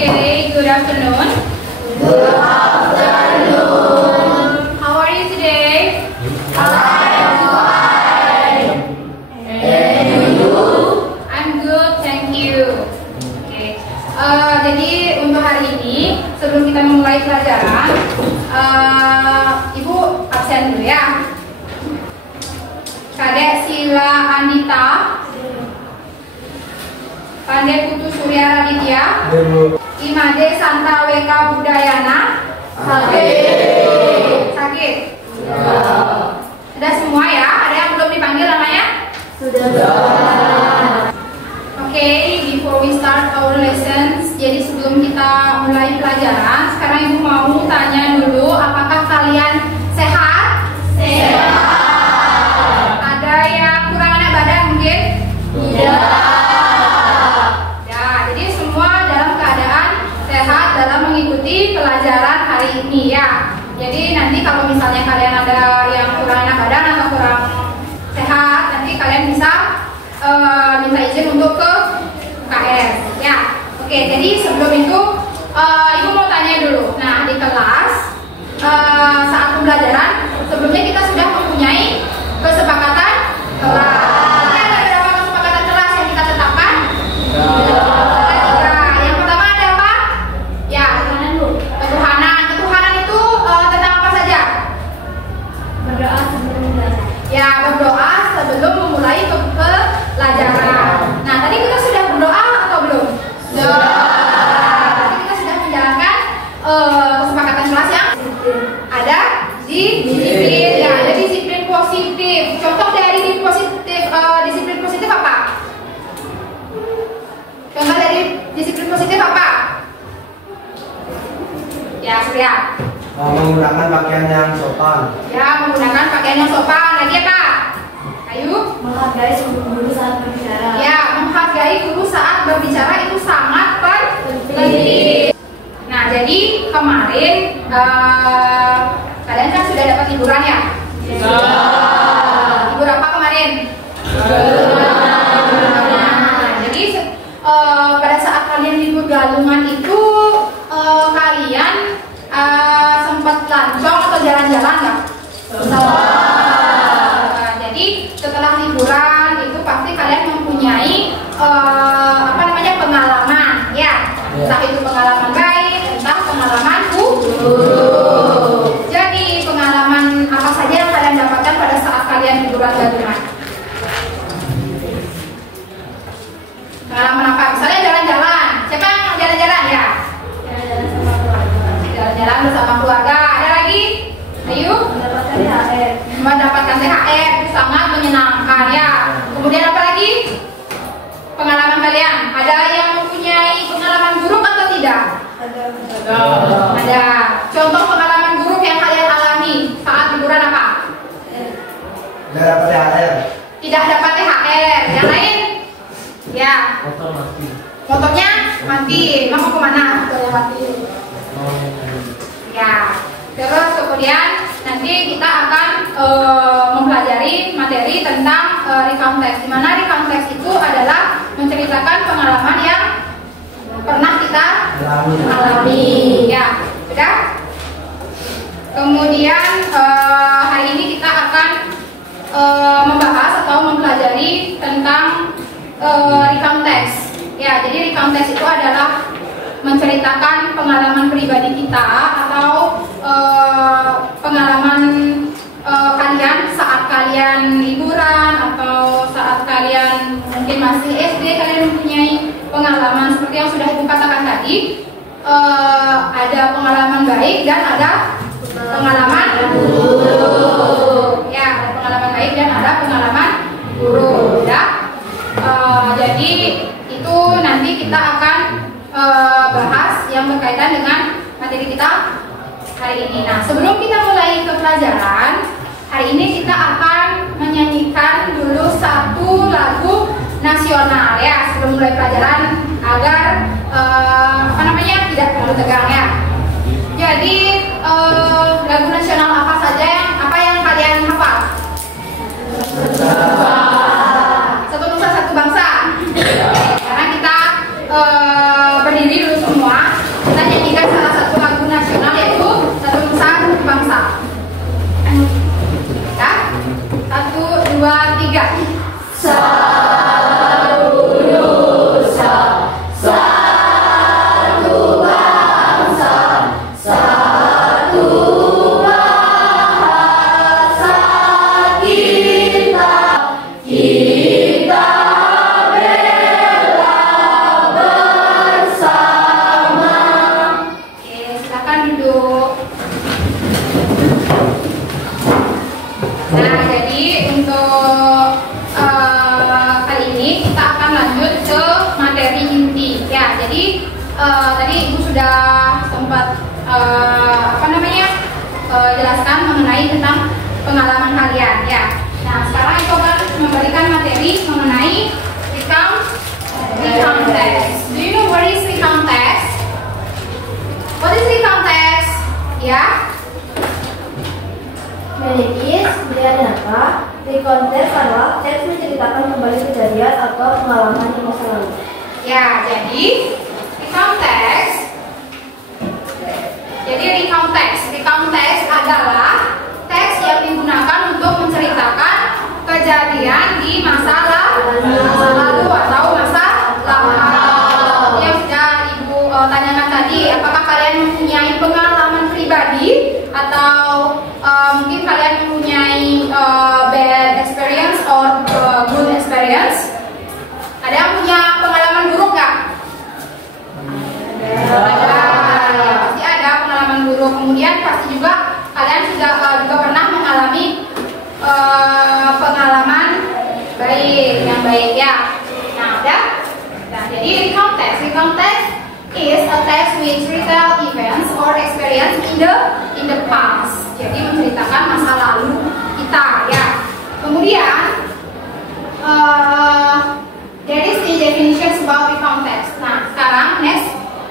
Okay, good afternoon. Good afternoon. How are you today? I'm fine. And you? I'm good, thank you. Oke, jadi untuk hari ini sebelum kita memulai pelajaran, Ibu absen dulu ya. Kadek Sila Andita, Pandai Putu Surya Raditya, Imade Santa Weka Budayana. Sakit? Ya. Sudah semua ya? Ada yang belum dipanggil namanya? Sudah. Oke, before we start our lessons, jadi sebelum kita mulai pelajaran, sekarang Ibu mau tanya dulu, apakah kalian sehat? Sehat. Ada yang kurang enak badan mungkin? Tidak. Ya, jadi semua dalam keadaan sehat dalam mengikuti pelajaran hari ini ya. Jadi nanti kalau misalnya kalian ada yang kurang enak badan atau kurang sehat, nanti kalian bisa minta izin untuk ke UKS ya. Oke, jadi sebelum itu Ibu mau tanya dulu. Nah, di kelas saat pembelajaran sebelumnya kita sudah mempunyai kesepakatan kelas. Ada beberapa kesepakatan kelas yang kita tetapkan. Yang pertama ada apa? Ya, ketuhanan. Ketuhanan itu tentang apa saja? Berdoa sebelum belajar. Ya, berdoa sebelum memulai pelajaran. Nah, tadi kita sudah berdoa atau belum? Sudah. Tadi kita sudah menjalankan kesepakatan kelas yang ada di disiplin. Ya, ada disiplin positif. Contoh dari disiplin positif apa? Contoh dari disiplin positif apa? Ya, Surya. Menggunakan pakaian yang sopan. Ya, menggunakan pakaian yang sopan. Lagi apa? Ayo. Menghargai guru saat berbicara. Ya, menghargai guru saat berbicara itu sangat penting. Nah, jadi kemarin kalian kan sudah dapat liburan ya? Libur apa kemarin? Jadi pada saat kalian libur galungan itu kalian sempat lancong atau jalan-jalan nggak? Jadi setelah liburan itu pasti kalian mempunyai pengalaman ya. Entah itu pengalaman baik, entah pengalaman buruk. Jadi pengalaman apa saja yang kalian dapatkan pada saat kalian liburan galungan? Pengalaman apa? Misalnya jalan-jalan. Siapa yang jalan-jalan ya? Jalan-jalan bersama keluarga. Ada lagi? Ayo. Mendapatkan THR itu sangat menyenangkan ya. Kemudian apa lagi? Pengalaman kalian. Ada yang mempunyai pengalaman buruk atau tidak? Ada. Contoh pengalaman buruk yang kalian alami saat liburan apa? Tidak dapat THR. Tidak dapat THR. Yang lain? Ya. Motor mati. Motornya mati. Emang mau kemana? Motornya mati. Ya. Terus kemudian nanti kita akan mempelajari materi tentang recount text. Di mana recount text itu adalah menceritakan pengalaman yang pernah kita alami. Ya, sudah. Kemudian hari ini kita akan membahas atau mempelajari tentang recount text. Ya, jadi recount text itu adalah menceritakan pengalaman pribadi kita atau pengalaman kalian saat kalian liburan atau saat kalian mungkin masih SD, kalian mempunyai pengalaman seperti yang sudah Ibu katakan tadi. Ada pengalaman baik dan ada pengalaman buruk. Ya, ada pengalaman baik dan ada pengalaman buruk. Ya. Jadi itu nanti kita akan bahas yang berkaitan dengan materi kita hari ini. Nah, sebelum kita mulai ke pelajaran, hari ini kita akan menyanyikan dulu satu lagu nasional ya sebelum mulai pelajaran agar tidak terlalu tegang ya. Jadi lagu nasional apa saja yang kalian hafal? Satu Nusa Satu Bangsa. Karena kita berdiri dulu semua. Tadi Ibu sudah sempat jelaskan mengenai tentang pengalaman kalian ya. Nah, sekarang Ibu akan memberikan materi mengenai recount text. Do you know what is recount text? What is recount text? Ya. Menekis, dia apa? Recount text adalah teks menceritakan kembali kejadian atau pengalaman di masa lalu. Ya, jadi recount text. Recount text adalah teks yang digunakan untuk menceritakan kejadian di masa lalu atau masa lampau. Yang sudah Ibu tanyakan tadi, apakah kalian mempunyai pengalaman pribadi atau mungkin kalian mempunyai bad experience or good experience? Ada yang punya pengalaman buruk nggak? Pasti ada pengalaman buruk. Kemudian pasti juga kalian juga pernah mengalami pengalaman yang baik ya. Nah, ada. Nah, jadi recount text is a text which retell events or experience in the past. Jadi menceritakan masa lalu kita ya. Kemudian there is the definitions about recount text. Nah, sekarang next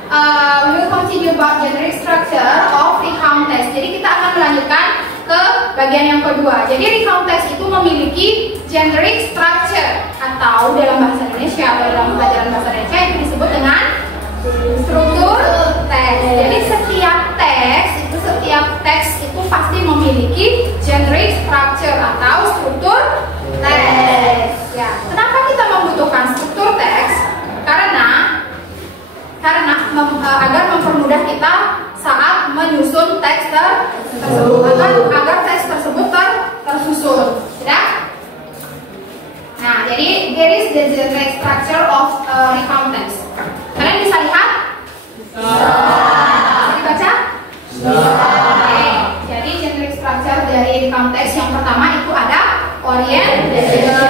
we will continue about generic structure of recount text. Jadi kita akan melanjutkan ke bagian yang kedua. Jadi recount text itu memiliki generic structure atau dalam bahasa Indonesia atau dalam pelajaran bahasa Indonesia itu disebut dengan struktur teks. Jadi setiap teks itu pasti memiliki generic structure atau struktur teks. Ya, kenapa kita membutuhkan struktur teks? Karena agar mempermudah kita saat menyusun teks tersebut, agar teks tersebut tersusun, ya. Nah, jadi there is the generic structure of recount text. Kalian bisa lihat? Bisa dibaca? Oke. Jadi generic structure dari recount text yang pertama itu ada orientation.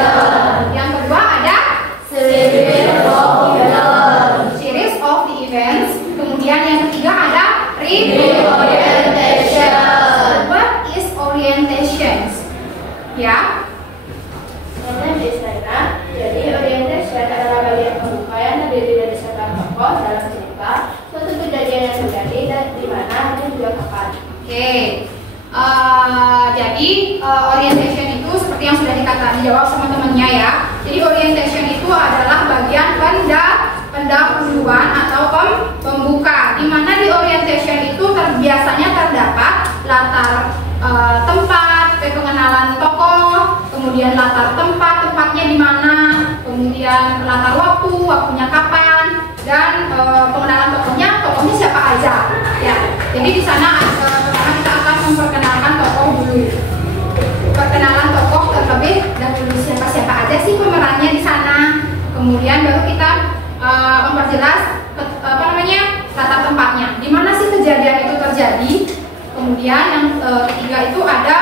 Yang kedua ada series of the events. Kemudian yang ketiga ada orientation. What is orientation? Ya. Jadi orientation adalah bagian pembuka yang terdiri dari sekitar tokoh dalam cerita, suatu kejadian yang terjadi dan di mana dan juga kapan. Oke. Jadi orientation itu seperti yang sudah dijawab sama temannya ya. Jadi orientation itu adalah bagian pendahuluan atau pembuka. Di mana di orientation itu biasanya terdapat latar tempat, pengenalan tokoh, kemudian latar tempatnya di mana, kemudian latar waktunya kapan, dan pengenalan tokohnya siapa aja. Ya. Jadi di sana pertama kita akan memperkenalkan tokoh dulu. Perkenalan tokoh terlebih dahulu siapa aja sih pemerannya di sana. Kemudian baru kita memperjelas latar tempatnya. Di mana sih kejadian itu terjadi? Kemudian yang ketiga itu ada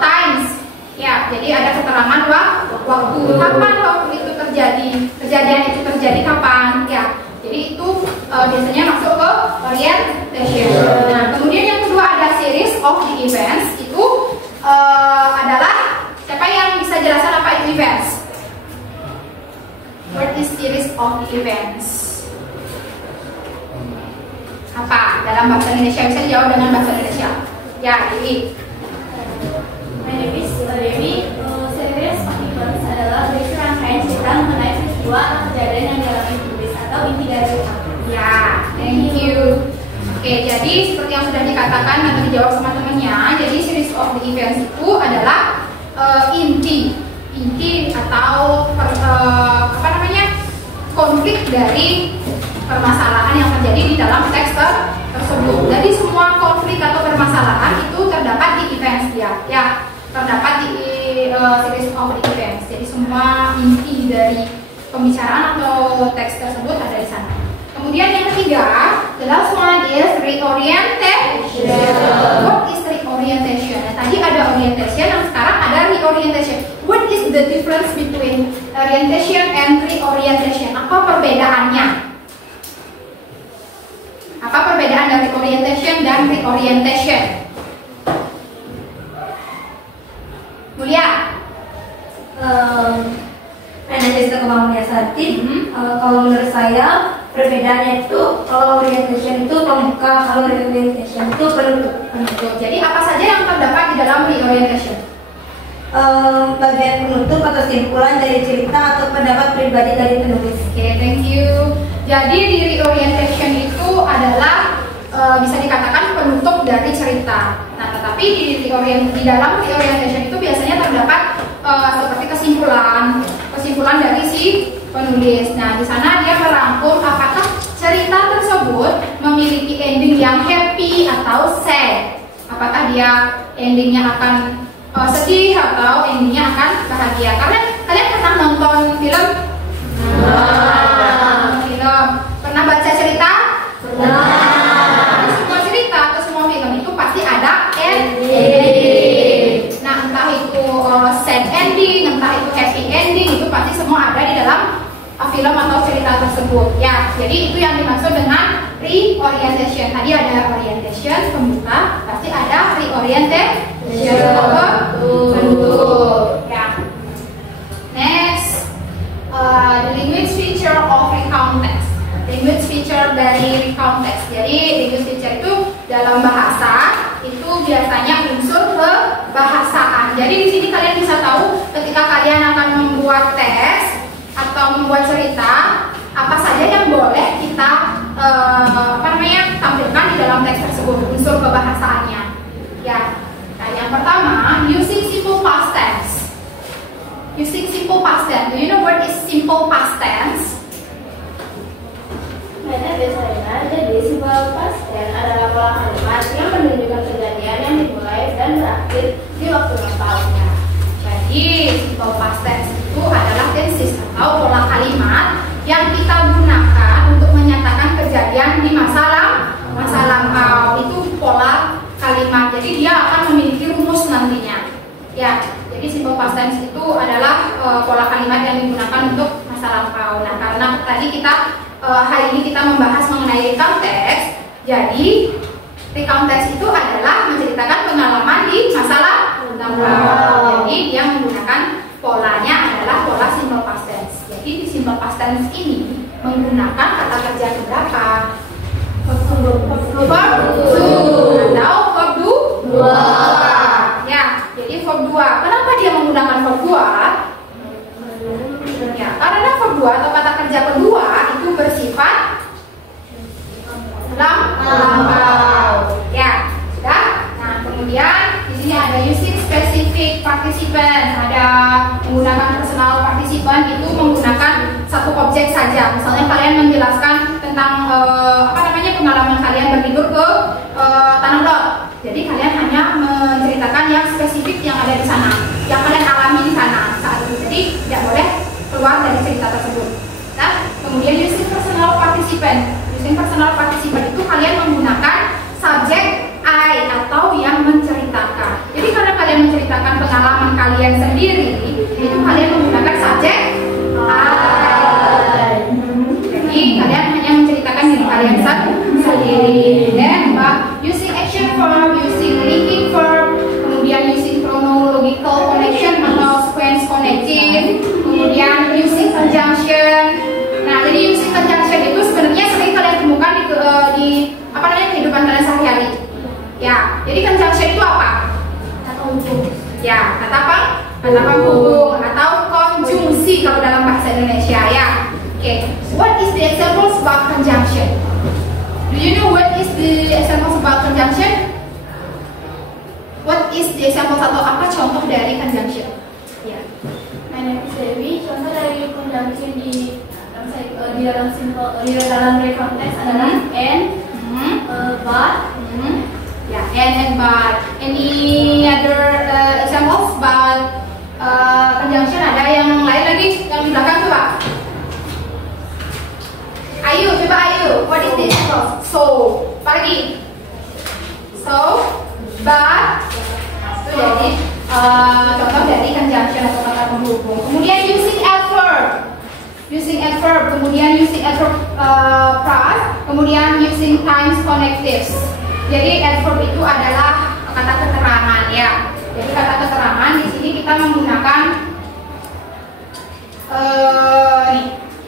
times. Ya, jadi ada keterangan waktu kapan waktu itu terjadi, kejadian itu terjadi kapan. Ya, jadi itu biasanya masuk ke orientation. Nah, kemudian yang kedua ada series of the events. Itu adalah siapa yang bisa jelaskan apa itu events? What is series of the events? Apa? Dalam bahasa Indonesia bisa dijawab dengan bahasa Indonesia. Ya, Dewi. Series of events adalah berisi rangkaian cerita mengenai peristiwa atau kejadian yang dialami penulis atau inti dari cerita. Ya, thank you. Oke, jadi seperti yang sudah dikatakan atau dijawab sama temannya, jadi series of the events itu adalah inti inti atau konflik dari permasalahan yang terjadi di dalam teks tersebut. Jadi semua konflik atau permasalahan itu terdapat di events dia, ya, terdapat di series of events. Jadi semua inti dari pembicaraan atau teks tersebut ada di sana. Kemudian yang ketiga, the last one is reorientation. What is reorientation? Nah, tadi ada orientation, yang sekarang ada reorientation. What is the difference between orientation and reorientation? Apa perbedaannya? Apa perbedaan dari orientation dan reorientation? Mulia? Analisis kemampuan asasi. Kalau menurut saya perbedaannya itu kalau orientation itu pembuka, kalau reorientation itu penutup. Jadi apa saja yang terdapat di dalam reorientation? Bagian penutup atau simpulan dari cerita atau pendapat pribadi dari penulis. Oke, thank you. Jadi di reorientation itu adalah bisa dikatakan penutup dari cerita. Nah, tetapi di dalam reorientation itu biasanya terdapat seperti kesimpulan dari si penulis. Nah, di sana dia merangkum apakah cerita tersebut memiliki ending yang happy atau sad. Apakah dia endingnya akan sedih atau endingnya akan bahagia. Kalian pernah nonton film? Pernah baca cerita? Semua cerita atau semua film itu pasti ada ending. Nah, entah itu sad ending, entah itu happy ending, itu pasti semua ada di dalam film atau cerita tersebut. Ya, jadi itu yang dimaksud dengan reorientation. Tadi ada orientation, pembuka, pasti ada reorientation. Betul. Ya. Next, the language feature of recount text. Language feature dari recount text. Jadi language feature itu dalam bahasa itu biasanya unsur kebahasaan. Jadi di sini kalian bisa tahu ketika kalian akan membuat teks atau membuat cerita, apa saja yang boleh kita tampilkan di dalam teks tersebut, unsur kebahasaannya. Ya. Nah, yang pertama, using simple past tense. Using simple past tense. Do you know what is simple past tense? Biasanya jadi simple past tense adalah pola kalimat yang menunjukkan kejadian yang dimulai dan berakhir di waktu yang tahunnya. Jadi simple past tense itu adalah tenses atau pola kalimat yang kita gunakan untuk menyatakan kejadian di masa lampau. Itu pola kalimat. Jadi dia akan memiliki rumus nantinya. Ya, jadi simple past tense itu adalah pola kalimat yang digunakan untuk masa lampau. Nah, karena tadi hari ini kita membahas mengenai recount text. Jadi recount text itu adalah menceritakan pengalaman di masa lampau. Jadi dia menggunakan polanya adalah pola simple past tense. Jadi di simple past tense ini menggunakan kata kerja berapa? Verb 2 atau verb 2. Ya, jadi verb 2. Kenapa dia menggunakan verb 2? Ya, karena verb 2 atau kata kerja kedua itu bersifat lampau. Ya, sudah. Nah, kemudian di sini ada using specific participant, ada menggunakan personal participant, itu menggunakan satu objek saja. Misalnya kalian menjelaskan tentang pengalaman kalian berlibur ke Tanah Lot. Jadi kalian hanya menceritakan yang spesifik yang ada di sana, yang kalian alami di sana saat itu. Jadi tidak boleh keluar dari cerita tersebut. Nah, kemudian using personal participant. Using personal participant itu kalian menggunakan subjek I atau yang menceritakan. Jadi karena kalian menceritakan pengalaman kalian sendiri, itu kalian menggunakan subjek I. Jadi kalian hanya menceritakan diri kalian sendiri. Dan using action verb, using linking verb, kemudian using chronological connection atau sequence connecting, kemudian using conjunction. Nah, jadi using conjunction itu sebenarnya sering kalian temukan di kehidupan kalian sehari-hari. Ya, jadi conjunction itu apa? Kata hubung. Ya, kata apa? Kata penghubung atau konjungsi kalau dalam bahasa Indonesia ya. Oke, what is the examples about conjunction? Do you know what is the examples about conjunction? What is the examples atau apa contoh dari conjunction? Ya. Dewi, contoh dari conjunction di dalam recount text adalah and, but, ya, and but. Any other examples? But conjunction ada yang lain lagi yang di belakang coba. Ayu, coba Ayu. What is this? So, apa lagi? So, but. Itu jadi contoh dari conjunction atau kata penghubung. Kemudian using adverb, kemudian using adverb plus, kemudian using times connectives. Jadi adverb itu adalah kata keterangan ya. Jadi kata keterangan di sini kita menggunakan nih.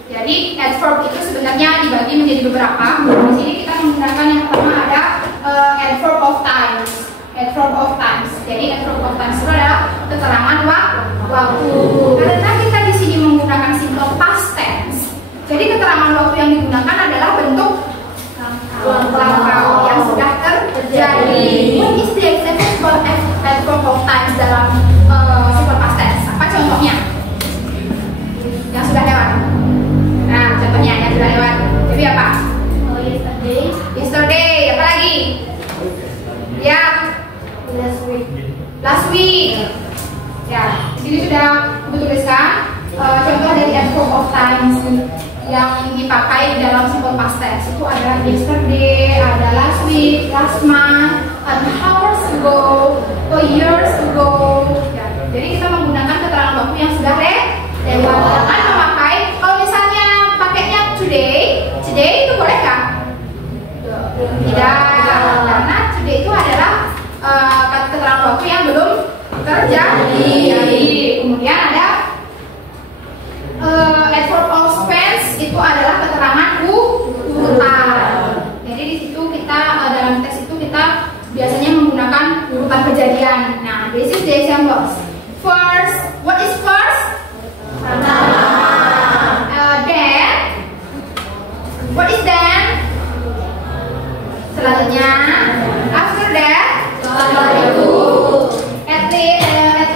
Jadi adverb itu sebenarnya dibagi menjadi beberapa. Di sini kita menggunakan yang pertama ada adverb of times. Adverb of times. Jadi adverb of times itu adalah keterangan waktu. Karena kita di sini menggunakan simple past tense. Jadi keterangan waktu yang digunakan adalah bentuk lampau yang sudah terjadi. What is the example for adverb of times dalam simple past tense? Apa contohnya? Yang sudah lewat. Nah, contohnya yang sudah lewat. Jadi apa? Yesterday. Apa lagi? Ya. Last week. Ya, di sini sudah dituliskan contoh dari adverb of times yang dipakai di dalam simple past tense itu ada yesterday, ada last week, last month, hours ago, years ago. Ya, jadi kita menggunakan keterangan waktu yang sudah lewat. Jangan memakai kalau misalnya pakainya today itu boleh kan? Tidak, karena today itu adalah keterangan waktu yang belum terjadi. Kemudian ada adverb of space itu adalah keterangan urutan. Jadi di situ kita dalam teks itu kita biasanya menggunakan urutan kejadian. Nah, this is the examples. First, what is first? Then, what is then? Selanjutnya, after that. Setelah itu, at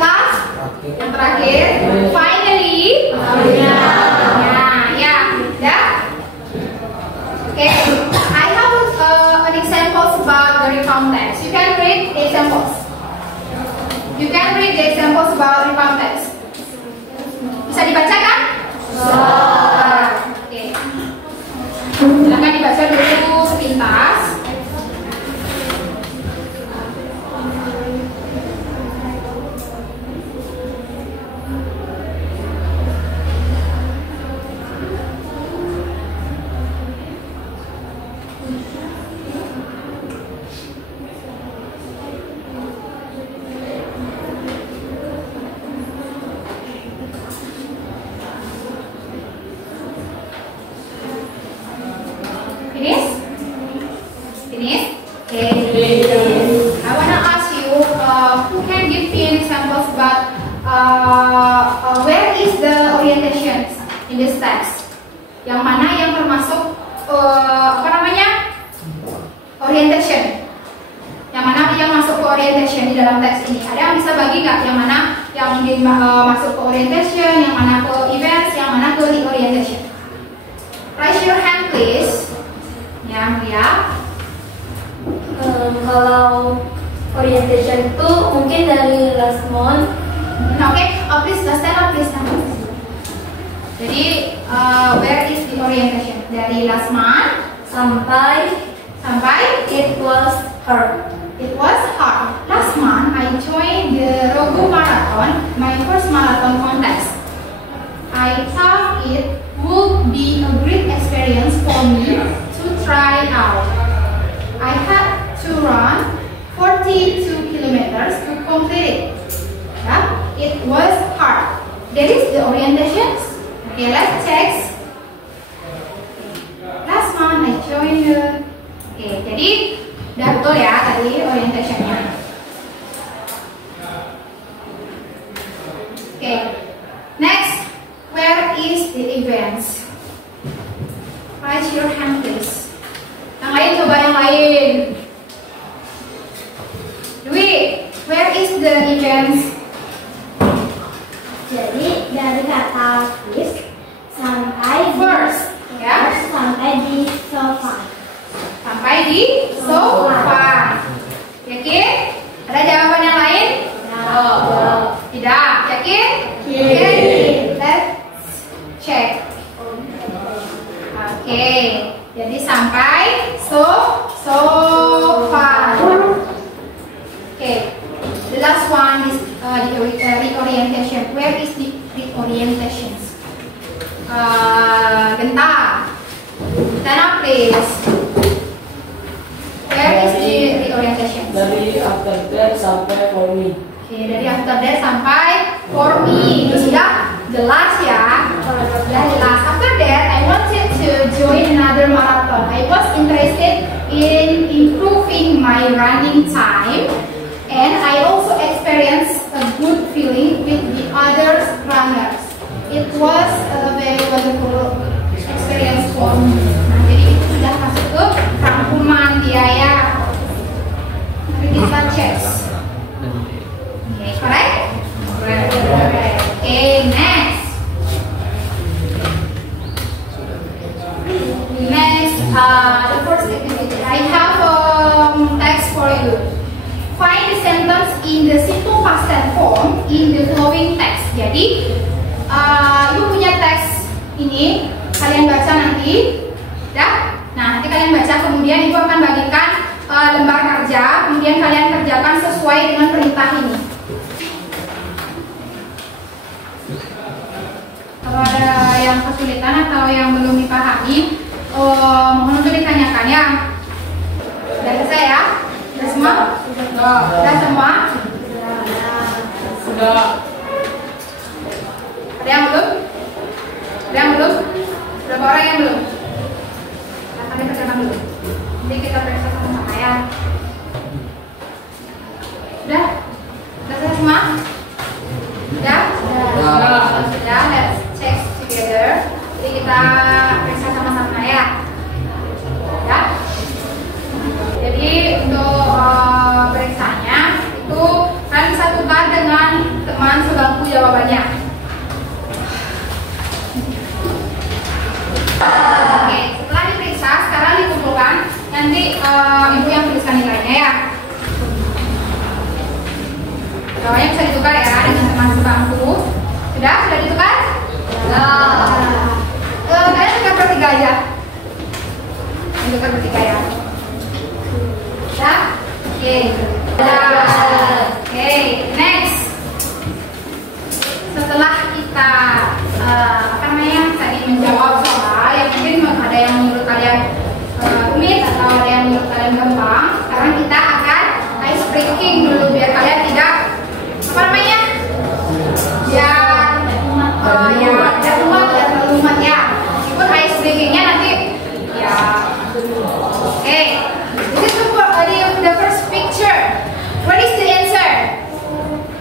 last, yang terakhir, finally, okay. I have an example about the recount text. You can read the examples. You can read the examples about recount text. Bisa dibacakan? Oke. Silakan dibaca dulu sepintas. Where is the orientation in this text? Yang mana yang termasuk orientation? Yang mana yang masuk ke orientation di dalam teks ini? Ada yang bisa bagi nggak? Yang mana yang masuk ke orientation, yang mana ke events, yang mana ke the orientation? Raise your hand please. Ya, lihat. Kalau orientation itu mungkin dari last month. Oke, please stand up please. Jadi where is the orientation? Dari last month sampai it was hard. It was hard. Last month I joined the Rogo Marathon, my first marathon contest. I thought it would be a great experience for me to try out. I had to run 42 kilometers to complete it. Yeah, it was hard. That is the orientations. Okay, let's check. Last month I joined the. Okay, jadi udah betul ya tadi orientationnya. Okay, next, where is the events? Raise your hand please. Yang lain coba yang lain. Dwi, where is the events? Jadi dari jadi sampai so far. Okay, the last one is the reorientation. Where is the reorientation? Gentar. Stand up, please. Where is the reorientation? Dari after that sampai for me. Okay, dari after that sampai for me. Itu sudah jelas ya. Sudah jelas. After that, I wanted to join another marathon. I was interested in improving my running time, and I also experienced a good feeling with the other runners. It was a very wonderful experience for me. Nah, jadi itu sudah masuk ke rangkuman dia ya. Mari kita cek. Okay, correct? Correct. Okay, next. Next, the first activity. I have text for you. Find the sentence in the simple past tense form in the following text. Jadi, ibu punya teks ini, kalian baca nanti, ya. Nah, nanti kalian baca, kemudian ibu akan bagikan lembar kerja, kemudian kalian kerjakan sesuai dengan perintah ini. Kalau ada yang kesulitan atau yang belum dipahami, mohon untuk ditanyakan ya. Sudah selesai ya? Sudah semua? Sudah semua? Sudah. Ada yang belum? Ada yang belum? Berapa orang yang belum? Akan dikerjakan dulu. Nanti kita periksa sama-sama ya. Sudah? Sudah selesai semua? Sudah? Sudah, let's check together. Jadi kita periksa sama-sama ya. Ya. Jadi untuk periksanya itu kalian bisa tukar dengan teman sebangku jawabannya. Oke, setelah diperiksa, sekarang dikumpulkan. Nanti ibu yang tuliskan nilainya ya. Jawabannya bisa ditukar ya dengan teman sebangku. Sudah ditukar? Kalian tukar bertiga aja. Tukar bertiga ya. Sudah? Oke. Oke, next. Setelah kita tadi menjawab soal yang mungkin ada yang menurut kalian rumit atau ada yang menurut kalian gampang, sekarang kita akan ice breaking dulu biar kalian tidak tidak terlalu umat ya. Meskipun ice breakingnya nanti ya. Oke, this is the first picture. What is the answer?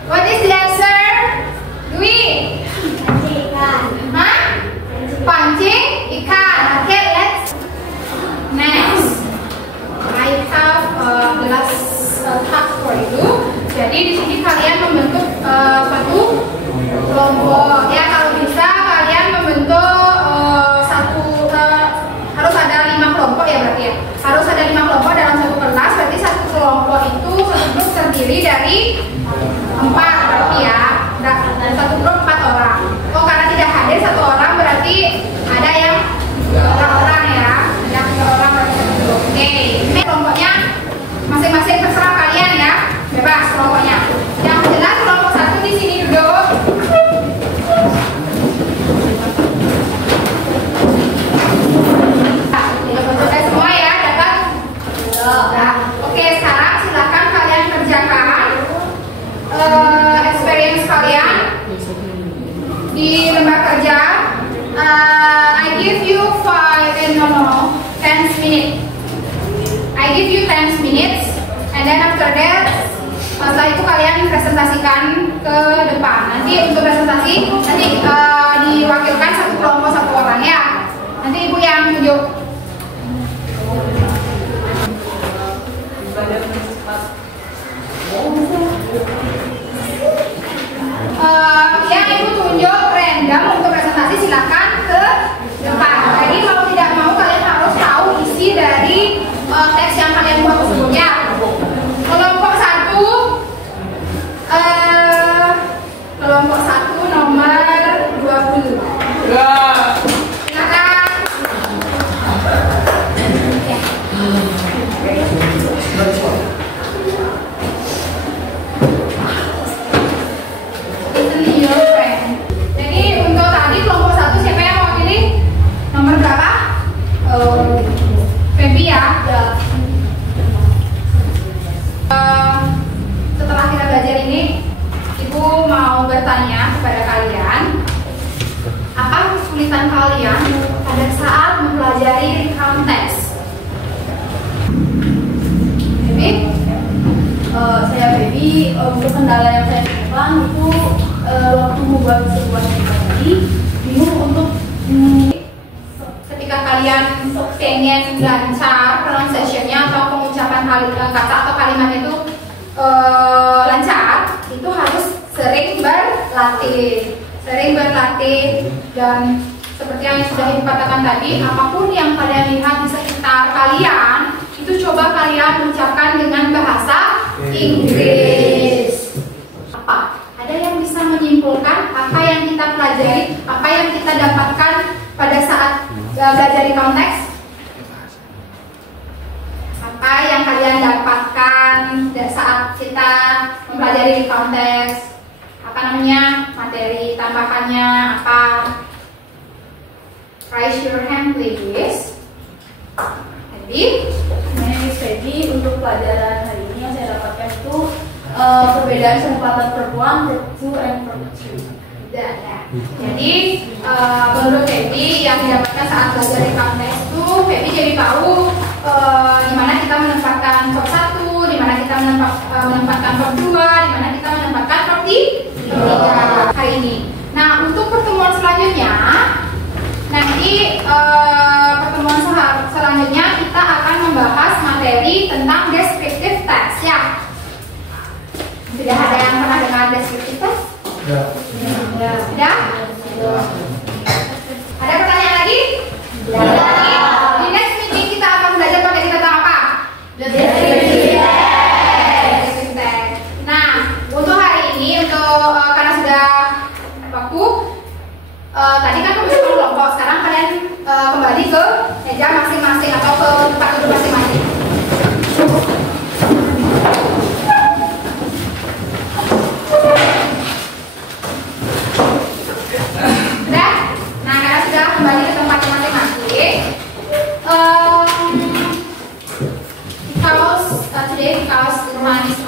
What is the answer? Dwi? Hah? Pancing ikan. Oke, let's next. I have glass cup for you. Jadi di sini kalian membentuk satu kelompok. Ya, kalau bisa kalian membentuk harus ada 5 kelompok ya berarti ya. Harus ada 5 kelompok dalam satu kelas. Berarti satu kelompok itu satu grup terdiri dari 4 berarti ya. Dan satu grup 4 orang. Oh, karena tidak hadir 1 orang berarti ada yang 2 orang ya. Ada 3 orang berarti satu grup. Oke, ini kelompoknya masing-masing terserah kalian ya. Bebas kelompoknya. Yang jelas kelompok 1 di sini duduk. Semua ya, dapat? Nah, oke, sekarang silakan kalian kerjakan experience kalian di lembar kerja. I give you 10 minutes. I give you 10 minutes, and then after that, setelah itu kalian presentasikan ke depan. Nanti untuk presentasi nanti diwakilkan satu kelompok 1 orang ya. Nanti ibu yang tunjuk. Yang ibu tunjuk random untuk presentasi silakan ke depan. Jadi kalau tidak mau kalian harus tahu isi dari teks yang kalian buat sebelumnya. Kelompok 1 nomor 20. Silakan. Feby ya. Setelah kita belajar ini, Ibu mau bertanya kepada kalian, apa kesulitan kalian pada saat mempelajari recount text? Feby? Saya Feby, untuk kendala yang saya temukan itu waktu membuat sebuah cerita tadi bingung untuk ketika kalian pengen lancar pronunciation-nya atau pengucapan kata atau kalimat itu lancar, itu harus sering berlatih dan seperti yang sudah Ibu katakan tadi, apapun yang kalian lihat di sekitar kalian itu coba kalian ucapkan dengan bahasa Inggris. Apa? Ada yang bisa menyimpulkan apa yang kita pelajari, apa yang kita dapatkan pada saat belajar recount text? Apa yang kalian dapatkan saat kita mempelajari recount text? Apa namanya? Materi tambahannya apa? Raise your hand please. Jadi, Miss Feby, untuk pelajaran hari ini yang saya dapatkan itu perbedaan kesempatan perempuan verb 2 and verb 3. ya. Jadi menurut Feby yang didapatkan saat belajar recount text itu, Feby jadi tahu di mana kita menempatkan verb 1, di mana kita menempatkan verb 2, di mana kita menempatkan verb 3 hari ini. Nah, untuk pertemuan selanjutnya nanti pertemuan selanjutnya kita akan membahas materi tentang descriptive text ya. Sudah ada yang pernah dengar descriptive text? Ya. Sudah? Ada pertanyaan lagi? Di next meeting kita akan belajar materi tentang apa? Descriptive text. Nah, untuk hari ini karena sudah waktu, tadi kan kami sudah kelompok, sekarang kalian kembali ke meja masing-masing atau ke tempat duduk masing-masing. Sudah? Nah, karena sudah kembali ke tempat masing-masing, because the time is